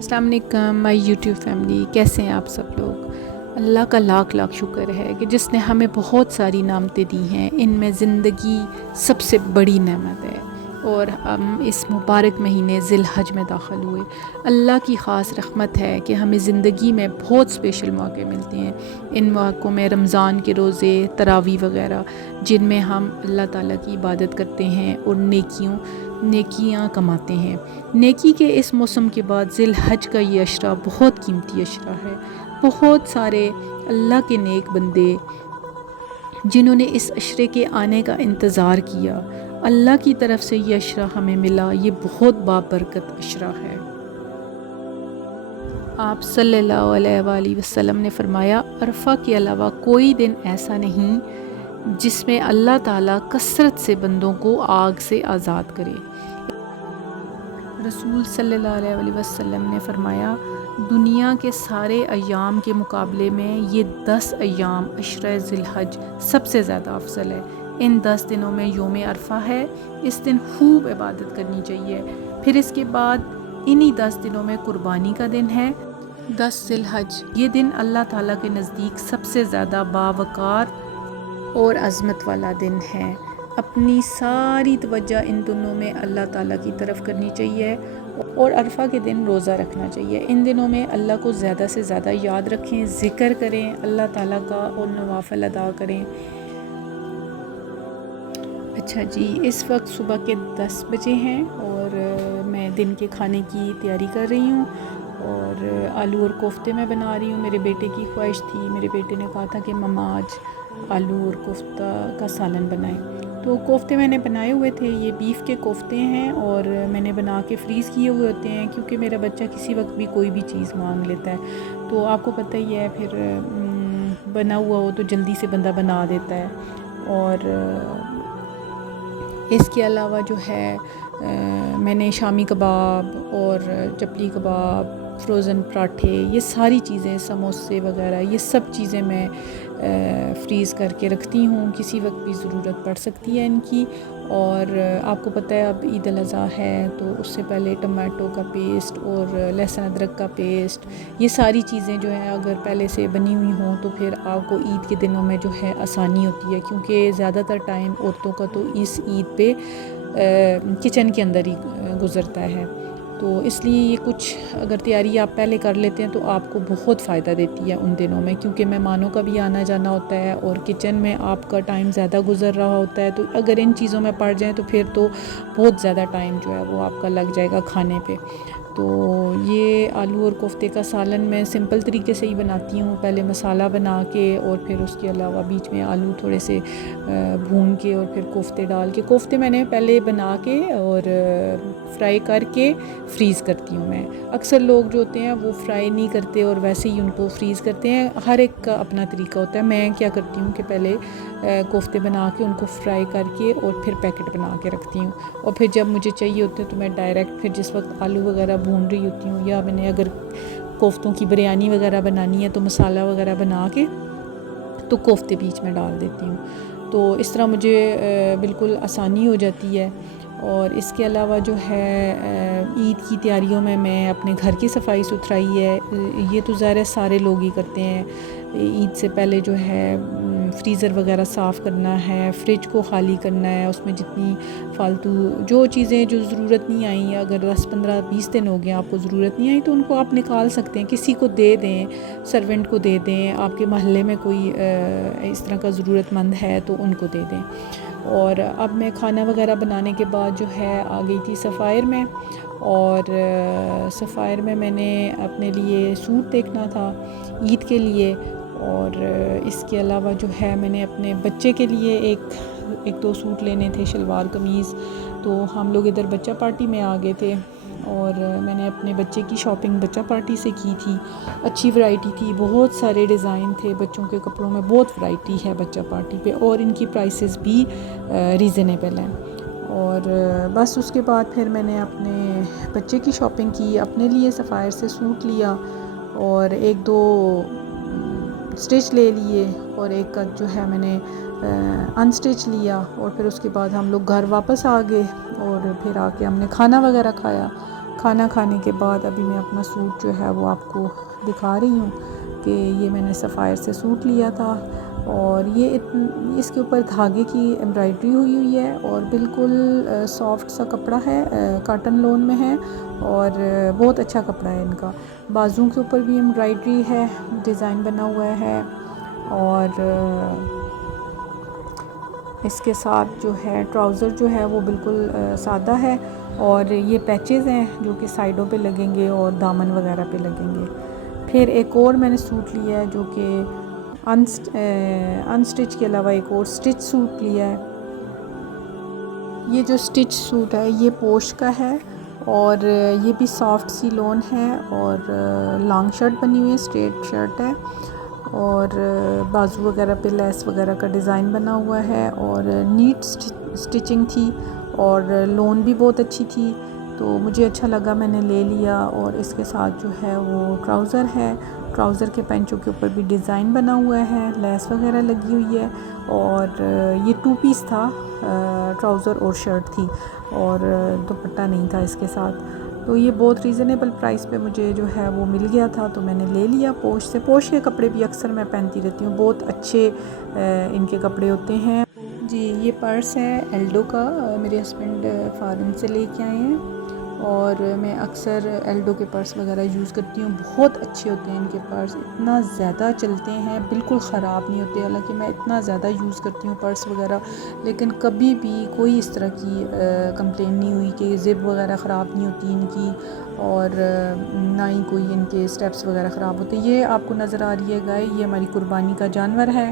अस्सलाम वालेकुम my YouTube family, कैसे हैं आप सब लोग। अल्लाह का लाख लाख शुक्र है कि जिसने हमें बहुत सारी नेमतें दी हैं। इनमें ज़िंदगी सबसे बड़ी नेमत है और हम इस मुबारक महीने ज़िलहज में दाखिल हुए। अल्लाह की ख़ास रहमत है कि हमें ज़िंदगी में बहुत स्पेशल मौके मिलते हैं। इन मौक़ों में रमज़ान के रोज़े, तरावी वग़ैरह, जिनमें हम अल्लाह ताला की इबादत करते हैं और नेकियां कमाते हैं। नेकी के इस मौसम के बाद ज़िलहज का ये अशरा बहुत कीमती अशरा है। बहुत सारे अल्लाह के नेक बंदे जिन्होंने इस अशरे के आने का इंतज़ार किया, अल्लाह की तरफ से ये अशरा हमें मिला। ये बहुत बाबरकत अशरा है। आप सल्लल्लाहु अलैहि वसल्लम ने फरमाया, अरफा के अलावा कोई दिन ऐसा नहीं जिसमें अल्लाह ताला कसरत से बंदों को आग से आज़ाद करे। रसूल सल्लल्लाहु अलैहि वसल्लम ने फरमाया, दुनिया के सारे अय्याम के मुकाबले में ये 10 अय्याम अशरा ज़िलहज सबसे ज़्यादा अफजल है। इन 10 दिनों में योम अरफा है। इस दिन खूब इबादत करनी चाहिए। फिर इसके बाद इन्हीं 10 दिनों में कुर्बानी का दिन है, 10 ज़िलहज। ये दिन अल्लाह ताला के नज़दीक सबसे ज़्यादा बावकार और अज़मत वाला दिन है। अपनी सारी तवज्जो इन दिनों में अल्लाह ताला की तरफ करनी चाहिए और अरफा के दिन रोज़ा रखना चाहिए। इन दिनों में अल्लाह को ज़्यादा से ज़्यादा याद रखें, ज़िक्र करें अल्लाह ताला का और नवाफ़िल अदा करें। अच्छा जी, इस वक्त सुबह के 10 बजे हैं और मैं दिन के खाने की तैयारी कर रही हूँ और आलू और कोफ्ते मैं बना रही हूँ। मेरे बेटे की ख्वाहिश थी, मेरे बेटे ने कहा था कि मम्मा आज आलू और कोफ्ता का सालन बनाएं। तो कोफ्ते मैंने बनाए हुए थे। ये बीफ के कोफ्ते हैं और मैंने बना के फ्रीज़ किए हुए होते हैं, क्योंकि मेरा बच्चा किसी वक्त भी कोई भी चीज़ मांग लेता है। तो आपको पता ही है, फिर बना हुआ हो तो जल्दी से बंदा बना देता है। और इसके अलावा जो है मैंने शामी कबाब और चपली कबाब, फ्रोज़न पराठे, ये सारी चीज़ें, समोसे वगैरह, ये सब चीज़ें मैं फ्रीज़ करके रखती हूँ। किसी वक्त भी ज़रूरत पड़ सकती है इनकी। और आपको पता है अब ईद अल अज़हा है, तो उससे पहले टमाटो का पेस्ट और लहसुन अदरक का पेस्ट, ये सारी चीज़ें जो हैं अगर पहले से बनी हुई हों तो फिर आपको ईद के दिनों में जो है आसानी होती है, क्योंकि ज़्यादातर टाइम औरतों का तो इस ईद पे किचन के अंदर ही गुज़रता है। तो इसलिए ये कुछ अगर तैयारी आप पहले कर लेते हैं तो आपको बहुत फ़ायदा देती है उन दिनों में, क्योंकि मेहमानों का भी आना जाना होता है और किचन में आपका टाइम ज़्यादा गुज़र रहा होता है। तो अगर इन चीज़ों में पड़ जाएँ तो फिर तो बहुत ज़्यादा टाइम जो है वो आपका लग जाएगा खाने पे। तो ये आलू और कोफ्ते का सालन मैं सिंपल तरीके से ही बनाती हूँ। पहले मसाला बना के और फिर उसके अलावा बीच में आलू थोड़े से भून के और फिर कोफ्ते डाल के, कोफ्ते मैंने पहले बना के और फ्राई करके फ्रीज़ करती हूँ मैं। अक्सर लोग जो होते हैं वो फ्राई नहीं करते और वैसे ही उनको फ्रीज़ करते हैं। हर एक का अपना तरीका होता है। मैं क्या करती हूँ कि पहले कोफ्ते बना के उनको फ्राई करके और फिर पैकेट बना के रखती हूँ, और फिर जब मुझे चाहिए होते हैं तो मैं डायरेक्ट फिर जिस वक्त आलू वगैरह भून रही होती हूँ, या मैंने अगर कोफ्तों की बिरयानी वगैरह बनानी है तो मसाला वगैरह बना के तो कोफ्ते बीच में डाल देती हूँ। तो इस तरह मुझे बिल्कुल आसानी हो जाती है। और इसके अलावा जो है ईद की तैयारियों में मैं अपने घर की सफाई सुथराई है, ये तो ज़ाहिर है सारे लोग ही करते हैं। ईद से पहले जो है फ्रीज़र वगैरह साफ़ करना है, फ्रिज को ख़ाली करना है, उसमें जितनी फ़ालतू जो चीज़ें जो ज़रूरत नहीं आई, अगर 10, 15, 20 दिन हो गए आपको ज़रूरत नहीं आई तो उनको आप निकाल सकते हैं, किसी को दे दें, सर्वेंट को दे दें, आपके मोहल्ले में कोई इस तरह का ज़रूरतमंद है तो उनको दे दें। और अब मैं खाना वगैरह बनाने के बाद जो है आ गई थी सफ़ायर में, और सफ़ायर में मैंने अपने लिए सूट देखना था ईद के लिए। और इसके अलावा जो है मैंने अपने बच्चे के लिए एक दो सूट लेने थे, शलवार कमीज़। तो हम लोग इधर बच्चा पार्टी में आ गए थे और मैंने अपने बच्चे की शॉपिंग बच्चा पार्टी से की थी। अच्छी वैरायटी थी, बहुत सारे डिज़ाइन थे बच्चों के कपड़ों में, बहुत वैरायटी है बच्चा पार्टी पे, और इनकी प्राइसेस भी रीज़नेबल हैं। और बस उसके बाद फिर मैंने अपने बच्चे की शॉपिंग की, अपने लिए सफ़ायर से सूट लिया और एक दो स्टिच ले लिए और एक का जो है मैंने अनस्टिच लिया। और फिर उसके बाद हम लोग घर वापस आ गए और फिर आके हमने खाना वगैरह खाया। खाना खाने के बाद अभी मैं अपना सूट जो है वो आपको दिखा रही हूँ कि ये मैंने सफ़ायर से सूट लिया था और ये इसके ऊपर धागे की एम्ब्रॉयडरी हुई है और बिल्कुल सॉफ्ट सा कपड़ा है, कॉटन लोन में है और बहुत अच्छा कपड़ा है इनका। बाजुओं के ऊपर भी एम्ब्रॉयडरी है, डिज़ाइन बना हुआ है और इसके साथ जो है ट्राउज़र जो है वो बिल्कुल सादा है और ये पैचेस हैं जो कि साइडों पे लगेंगे और दामन वगैरह पे लगेंगे। फिर एक और मैंने सूट लिया है जो कि अनस्टिच के अलावा एक और स्टिच सूट लिया है। ये जो स्टिच सूट है ये पोश का है और ये भी सॉफ्ट सी लोन है और लॉन्ग शर्ट बनी हुई है, स्ट्रेट शर्ट है और बाजू वगैरह पे लेस वगैरह का डिज़ाइन बना हुआ है और नीट स्टिचिंग थी और लोन भी बहुत अच्छी थी, तो मुझे अच्छा लगा, मैंने ले लिया। और इसके साथ जो है वो ट्राउज़र है, ट्राउज़र के पैंचों के ऊपर भी डिज़ाइन बना हुआ है, लेस वगैरह लगी हुई है और ये 2 पीस था, ट्राउज़र और शर्ट थी और दुपट्टा नहीं था इसके साथ। तो ये बहुत रीज़नेबल प्राइस पे मुझे जो है वो मिल गया था, तो मैंने ले लिया। पोश से, पोश के कपड़े भी अक्सर मैं पहनती रहती हूँ, बहुत अच्छे इनके कपड़े होते हैं। जी, ये पर्स है एल्डो का, मेरे हस्बैंड फ़ॉरेन से लेके आए हैं और मैं अक्सर एल्डो के पर्स वगैरह यूज़ करती हूँ। बहुत अच्छे होते हैं इनके पर्स, इतना ज़्यादा चलते हैं, बिल्कुल ख़राब नहीं होते। हालांकि मैं इतना ज़्यादा यूज़ करती हूँ पर्स वगैरह, लेकिन कभी भी कोई इस तरह की कंप्लेन नहीं हुई कि ज़िप वगैरह ख़राब नहीं होती इनकी और ना ही कोई इनके स्टेप्स वगैरह ख़राब होते। ये आपको नज़र आ रही है गाय, ये हमारी कुर्बानी का जानवर है।